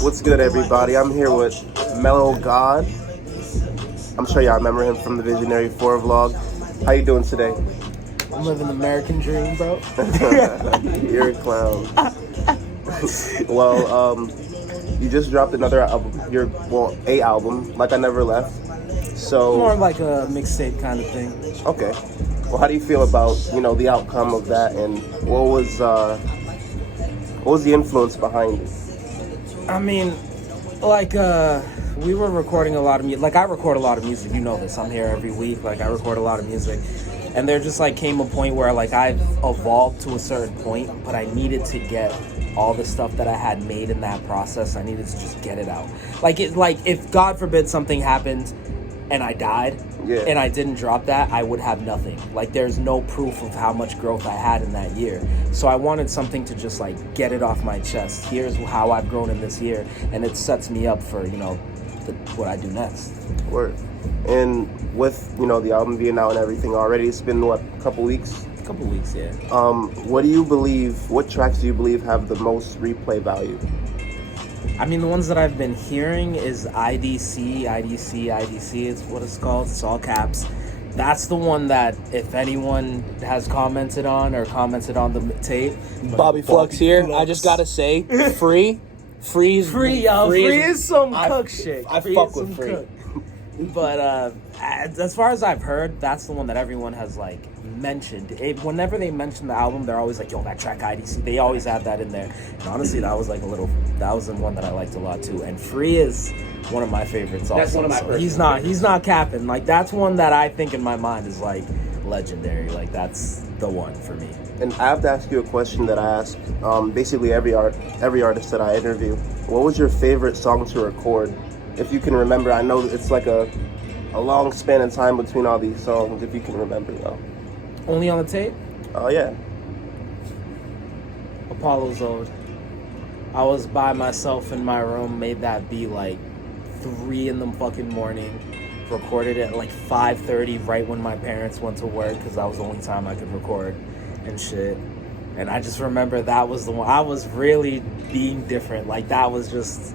What's good, everybody? I'm here with Mellowgod. I'm sure y'all remember him from the Visionary 4 vlog. How you doing today? I'm living the American dream, bro. You're a clown. Well, you just dropped another album. A album, Like I Never Left. So More like a mixtape kind of thing. okay. Well, how do you feel about the outcome of that, and what was the influence behind it? I mean, we were recording a lot of music. Like, I record a lot of music. You know this. I'm here every week. Like, I record a lot of music. And there just, came a point where, I've evolved to a certain point, but I needed to get all the stuff that I had made in that process. I needed to just get it out. If, God forbid, something happened and I died, and I didn't drop that, I would have nothing. There's no proof of how much growth I had in that year. So I wanted something to just, get it off my chest. Here's how I've grown in this year, and it sets me up for, what I do next. Word. And with, the album being out and everything already, it's been, a couple weeks? A couple weeks, yeah. What tracks do you believe have the most replay value? I mean, the ones that I've been hearing is IDC is what it's called. It's all caps. That's the one that if anyone has commented on the tape. Bobby Flux here. I just gotta say, Free is some cook shit. I fuck with Free. But as far as I've heard, that's the one that everyone has mentioned. Whenever they mention the album, they're always like, "Yo, that track IDC." They always have that in there. And honestly, that was the one that I liked a lot too. And Free is one of my favorites. Also, that's one of my. He's not capping. That's one that I think in my mind is legendary. That's the one for me. And I have to ask you a question that I ask basically every artist that I interview. What was your favorite song to record? If you can remember, I know it's a long span of time between all these songs, if you can remember though. Only on the tape? Oh, yeah. Apollo's Ode. I was by myself in my room, made that beat 3 in the fucking morning, recorded it at 5:30 right when my parents went to work because that was the only time I could record and shit. And I just remember that was the one. I was really being different. That was just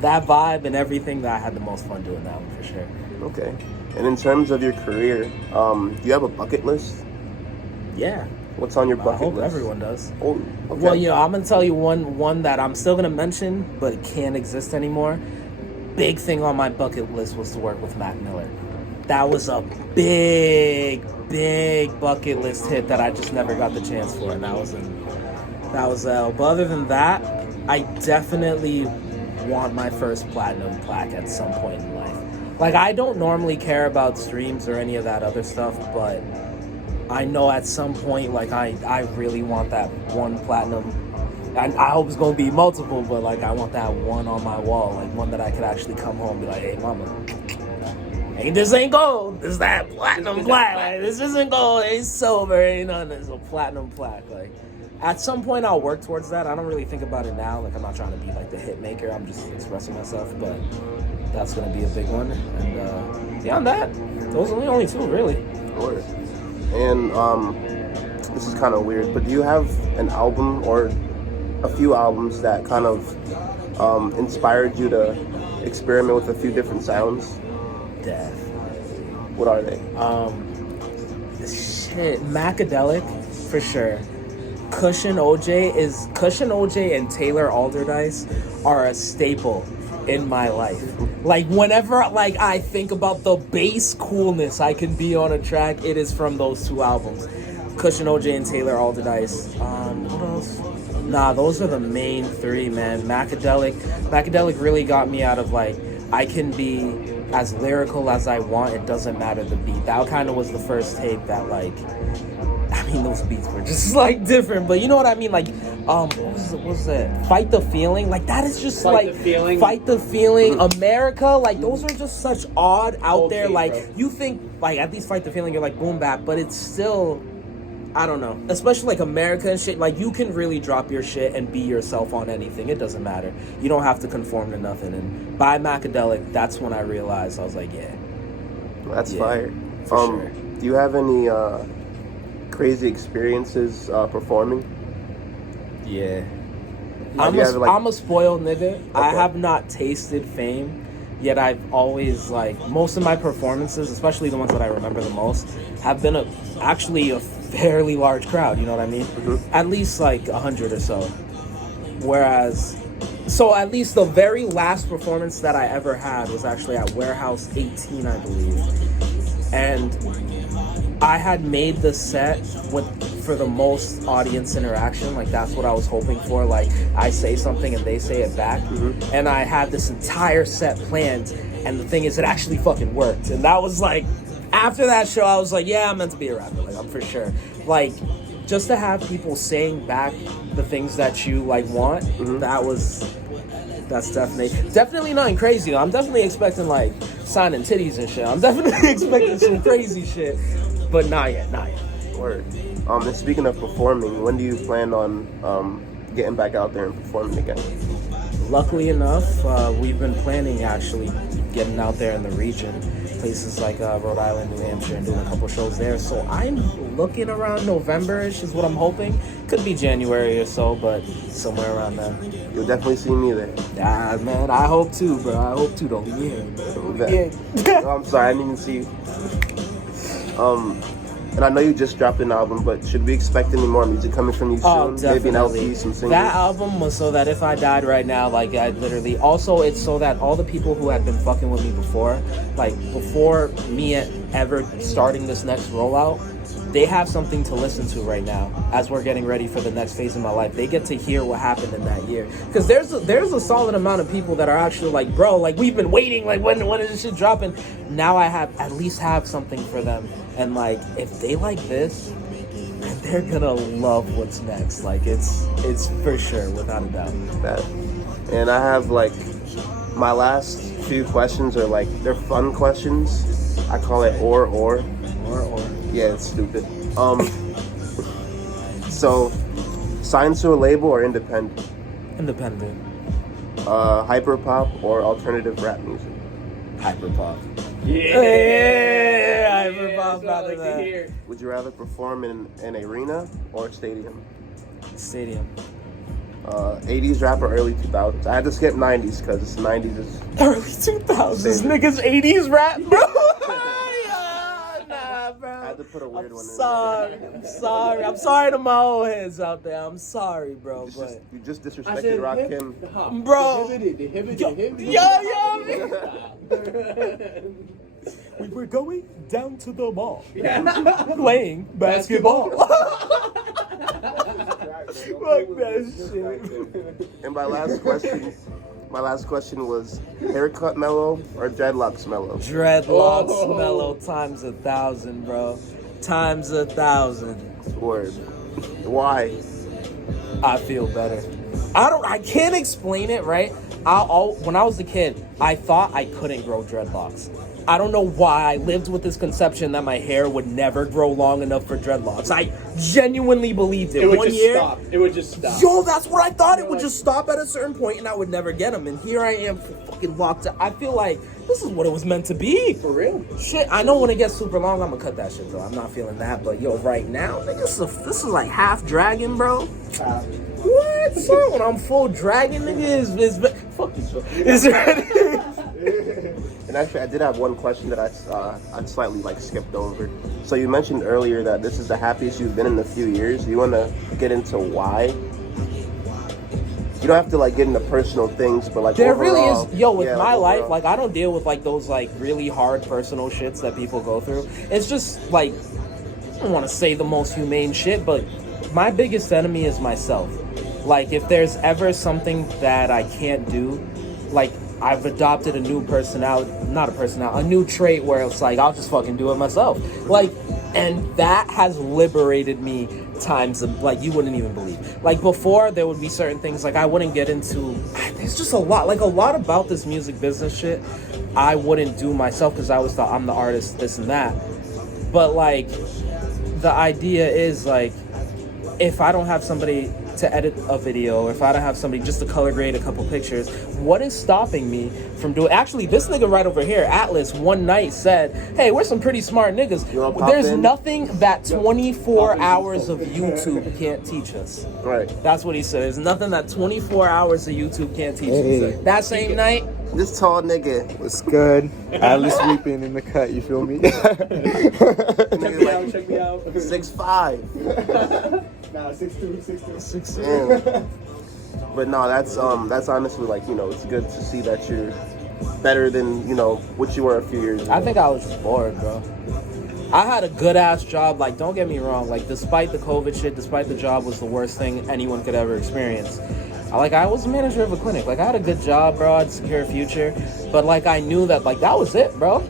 that vibe and everything that I had the most fun doing that one for sure. Okay. And in terms of your career, do you have a bucket list? Yeah. What's on your bucket list? I hope everyone does. Oh, okay. Well, I'm going to tell you one that I'm still going to mention, but it can't exist anymore. Big thing on my bucket list was to work with Mac Miller. That was a big bucket list hit that I just never got the chance for, and that was But other than that, I definitely want my first platinum plaque at some point in life. I don't normally care about streams or any of that other stuff, but I know at some point, I really want that one platinum. And I hope it's going to be multiple, but, I want that one on my wall, one that I could actually come home and be like, "Hey, mama, this ain't gold. This is that platinum plaque. This isn't gold. It ain't silver. It ain't nothing. It's a platinum plaque." At some point, I'll work towards that. I don't really think about it now. I'm not trying to be, the hit maker. I'm just expressing myself, but that's going to be a big one. And beyond that, those are the only two, really. Sure. And this is kind of weird, but do you have an album or a few albums that kind of inspired you to experiment with a few different sounds? Definitely. What are they? Macadelic for sure. Cushion OJ and Taylor Alderdice are a staple in my life. Whenever I think about the bass coolness I can be on a track, it is from those two albums. Cushion OJ and Taylor Alderdice. What else? Nah, those are the main three, man. Macadelic really got me out of I can be as lyrical as I want. It doesn't matter the beat. That kind of was the first tape that those beats were just different, but you know what I mean? What was it? Fight the Feeling? That is just Fight the Feeling, America. Those are just such odd out there. You think at least Fight the Feeling, you're boom bap, but it's still, I don't know. Especially America and shit. You can really drop your shit and be yourself on anything. It doesn't matter. You don't have to conform to nothing. And by Macadelic, that's when I realized I was yeah. That's fire. Sure. Do you have any crazy experiences performing? Yeah. I'm a spoiled nigga. Okay. I have not tasted fame. Yet I've always, like, most of my performances, especially the ones that I remember the most, have been actually a fairly large crowd, you know what I mean? Mm-hmm. At least, like, 100 or so. Whereas, so at least the very last performance that I ever had was actually at Warehouse 18, I believe. And I had made the set for the most audience interaction. Like, that's what I was hoping for. Like, I say something and they say it back. Mm-hmm. And I had this entire set planned. And the thing is, it actually fucking worked. And that was like, after that show, I was like, yeah, I'm meant to be a rapper. Like, I'm for sure. Like, just to have people saying back the things that you, like, want, mm-hmm. That's definitely nothing crazy, though. I'm definitely expecting, like, signing titties and shit. I'm definitely expecting some crazy shit. But not yet. Word. And speaking of performing, when do you plan on getting back out there and performing again? Luckily enough, we've been planning actually getting out there in the region, places like Rhode Island, New Hampshire, and doing a couple shows there. So I'm looking around November-ish is what I'm hoping. Could be January or so, but somewhere around then. You'll definitely see me there. Ah, man, I hope too, bro. I hope too. Don't leave me here. I'm sorry, I didn't even see you. And I know you just dropped an album, but should we expect any more music coming from you soon? Oh, definitely. Maybe an LP, some singles? That album was so that if I died right now, like, I literally... Also, it's so that all the people who had been fucking with me before, like, before me ever starting this next rollout, they have something to listen to right now as we're getting ready for the next phase of my life. They get to hear what happened in that year. Because there's a solid amount of people that are actually like, bro, like, we've been waiting, like, when is this shit dropping? Now I at least have something for them. And, like, if they like this, they're gonna love what's next. Like, it's for sure, without a doubt. That. And I have, like, my last few questions are, like, they're fun questions. I call it or. Or. Yeah, it's stupid. So, signed to a label or independent? Independent. Hyperpop or alternative rap music? Hyperpop. Yeah, hyperpop. Like would you rather perform in an arena or stadium? Stadium. 80s rap or early 2000s? I had to skip 90s because 90s is... Early 2000s? Niggas 80s rap, bro? Bro. I had to put a weird one in there. I'm sorry to my old heads out there. I'm sorry, bro. You just disrespected Rakim. Bro. We were going down to the mall. Playing basketball. Fuck that shit. And my last question was haircut mellow or dreadlocks mellow? Dreadlocks mellow times 1,000, bro. Times 1,000. Word. Why? I feel better. I can't explain it, right? When I was a kid, I thought I couldn't grow dreadlocks. I don't know why I lived with this conception that my hair would never grow long enough for dreadlocks. I genuinely believed it. It would just stop. Yo, that's what I thought. It would just stop at a certain point and I would never get them. And here I am fucking locked up. I feel like this is what it was meant to be. For real? Shit, I know when it gets super long, I'm gonna cut that shit, though. I'm not feeling that. But yo, right now, this is like half dragon, bro. What? So when I'm full dragon, nigga, is fuck you, bro. Is there And actually, I did have one question that I slightly like skipped over. So you mentioned earlier that this is the happiest you've been in a few years. Do you want to get into why? You don't have to like get into personal things, but like there overall, really is. Yo, with my life, like I don't deal with like those like really hard personal shits that people go through. It's just like I don't want to say the most humane shit, but my biggest enemy is myself. Like if there's ever something that I can't do, like I've adopted a new a new trait where it's like I'll just fucking do it myself. Like, and that has liberated me times of like you wouldn't even believe. Like before there would be certain things like I wouldn't get into. There's just a lot about this music business shit I wouldn't do myself because I always thought I'm the artist, this and that. But like the idea is like if I don't have somebody to edit a video, or if I don't have somebody just to color grade a couple pictures, what is stopping me from doing? Actually, this nigga right over here, Atlas, one night said, "Hey, we're some pretty smart niggas. There's nothing that 24 hours of YouTube can't teach us." Right. That's what he said. There's nothing that 24 hours of YouTube can't teach us. That same night, this tall nigga. What's good? Atlas weeping in the cut, you feel me? Check me out. 6'5". Nah, 6'2", 6'2". 6'2". But no, that's honestly like, you know, it's good to see that you're better than, you know, what you were a few years ago. I think I was just bored, bro. I had a good ass job. Like, don't get me wrong. Like, despite the COVID shit, despite the job was the worst thing anyone could ever experience. I was a manager of a clinic. Like, I had a good job, bro. I had a secure future. But, like, I knew that, like, that was it, bro.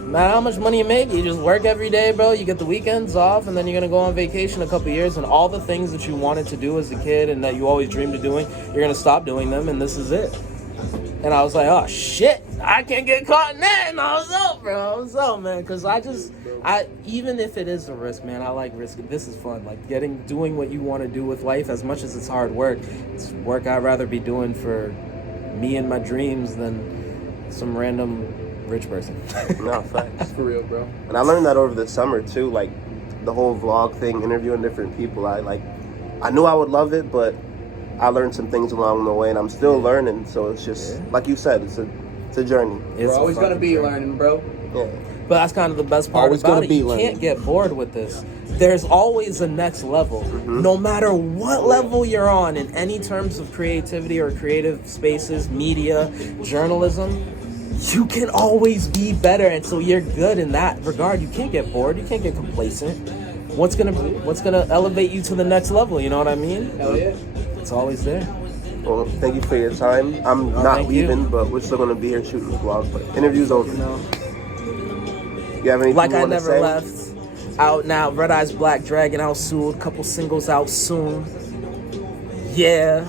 Man, how much money you make? You just work every day, bro. You get the weekends off, and then you're going to go on vacation a couple years, and all the things that you wanted to do as a kid and that you always dreamed of doing, you're going to stop doing them, and this is it. And I was like, oh, shit. I can't get caught in that. And I was out, bro. I was out, man. Because even if it is a risk, man, I like risk. This is fun. Like, doing what you want to do with life, as much as it's hard work, it's work I'd rather be doing for me and my dreams than some random rich person. No, facts. For real, bro. And I learned that over the summer, too. Like, the whole vlog thing, interviewing different people. I knew I would love it, but I learned some things along the way, and I'm still learning. So it's just, like you said, it's a journey. We're always going to be learning, bro. Yeah. But that's kind of the best part Always about gonna it. be You learning. can't get bored with this. There's always a next level. No matter what level you're on in any terms of creativity or creative spaces, media, journalism, you can always be better. And so you're good in that regard. You can't get bored. You can't get complacent. What's gonna elevate you to the next level? You know what I mean? Hell yeah. It's always there. Well, thank you for your time. I'm not thank you. leaving, but we're still going to be here shooting the vlog. But interview's over. You have anything Like you I want to never say? left. Out now, Red Eyes Black Dragon out soon. Couple singles out soon. Yeah.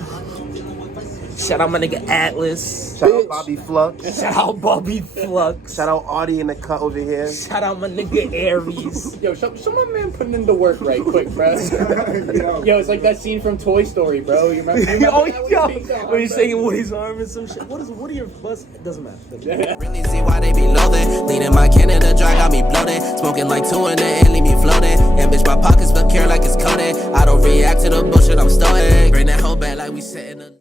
Shout out my nigga Atlas. Shout out Bobby Flux. Shout out Bobby Flux. Shout out Audie in the cut over here. Shout out my nigga Aries. Yo, show my man putting in the work right quick, bro. Yo, it's like that scene from Toy Story, bro. You remember that When he's shaking Woody's arm and some shit. What are your bus? It doesn't matter. Really see why they be loaded. Leading my Canada dry got me bloated. Smoking like 2 in the and leave me floating. And bitch, my pockets look care like it's coated. I don't react to the bullshit, I'm stoic. Bring that hoe back like we sitting.